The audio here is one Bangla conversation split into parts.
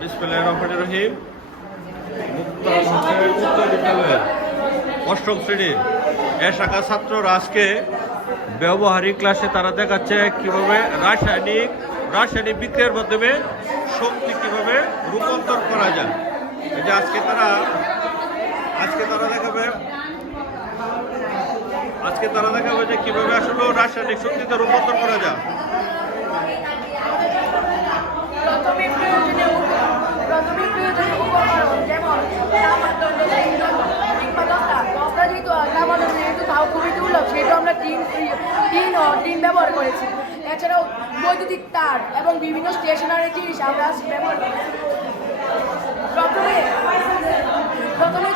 বিসমিল্লাহির রহমানির রহিম। মুক্তার বিদ্যালয়ের অষ্টম শ্রেণির এ শাখা ছাত্ররা আজকে ব্যবহারিক ক্লাসে তারা দেখাচ্ছে কীভাবে রাসায়নিক রাসায়নিক বিক্রিয়ার মাধ্যমে শক্তি কীভাবে রূপান্তর করা যায়। এই যে আজকে তারা আজকে তারা দেখাবে, আজকে তারা দেখাবে যে কীভাবে আসলে রাসায়নিক শক্তিতে রূপান্তর করা যায় প্রথমে প্রয়োজনীয় উপ- প্রথমে প্রয়োজনীয় উপকরণ যেমন তামাকদণ্ড, জিনদণ্ড, কিংবা দস্তা। দস্তা যেহেতু তামাকদণ্ড যেহেতু তাও খুবই দুর্লভ সেহেতু আমরা টিন টিন টিন ব্যবহার করেছি। এছাড়াও বৈদ্যুতিক তার এবং বিভিন্ন স্টেশনারি জিনিস আমরা ব্যবহার করেছি। প্রথমে প্রথমে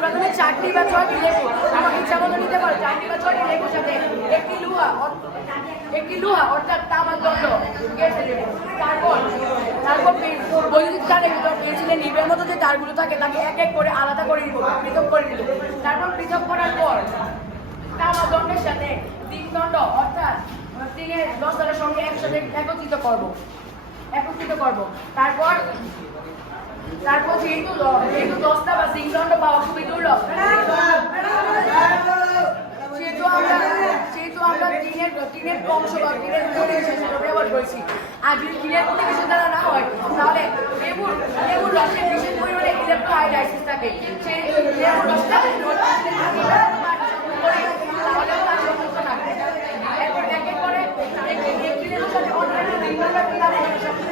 প্রথমে চারটি বা ছয়টি লেবু। আমার ইচ্ছা মতো নিতে পারো, চারটি বা ছয়টি লেবুর সাথে একটি লুহা একটি লুহা অর্থাৎ তামার দণ্ড তারপর তারপর বৈদ্যুতিক তারের ভিতর পেন্সিলের নিবের মতো যে তারগুলো থাকে, তাকে এক এক করে আলাদা করে নিব পৃথক করে নিব। তারপর পৃথক করার পর তামার দণ্ডের সাথে তিন দণ্ড অর্থাৎ তিনের দশটার সঙ্গে একসাথে একত্রিত করব। একত্রিত করব। তারপর তারপর যেহেতু যেহেতু দশটা বা সিংদণ্ড পাওয়া খুবই দুর্লভ আমরা, সেহেতু আমরা আর যদি টিনের মধ্যে না হয়, তাহলে সেই লেবুর রসটা তাহলে তার সমস্যা থাকবে এরপর এক এক করে এক- এক- একটি লেবুর সাথে অন্যান্য তিনটা কীভাবে সংযুক্ত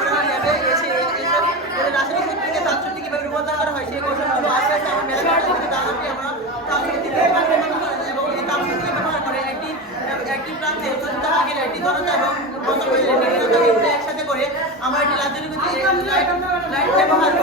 একসাথে করে আমরা এটি রাজনীতি ব্যবহার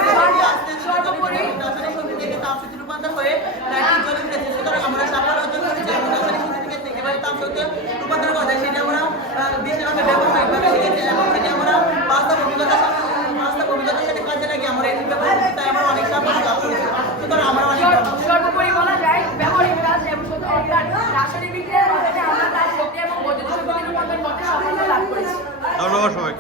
ধন্যবাদ সবাইকে।